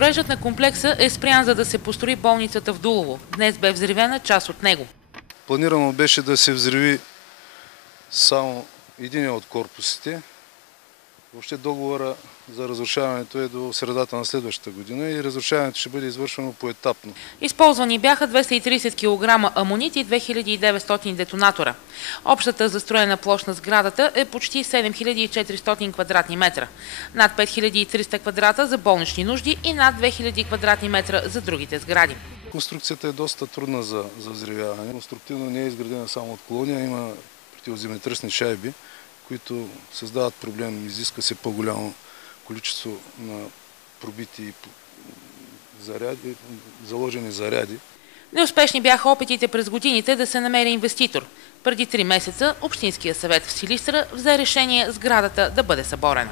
Строежът на комплекса е спрян, за да се построи болницата в Дулово. Днес бе взривена част от него. Планирано беше да се взриви само един от корпусите. Въобще договора за разрушаването е до средата на следващата година и разрушаването ще бъде извършено поетапно. Използвани бяха 230 кг амонит и 2900 детонатора. Общата застроена площ на сградата е почти 7400 квадратни метра. Над 5300 квадрата за болнични нужди и над 2000 квадратни метра за другите сгради. Конструкцията е доста трудна за взривяване. Конструктивно не е изградена само от колония, има противоземетръсни шайби, които създават проблем. Изиска се по-голямо количество на пробити заряди, заложени заряди. Неуспешни бяха опитите през годините да се намери инвеститор. Преди 3 месеца Общинския съвет в Силистра взе решение сградата да бъде съборена.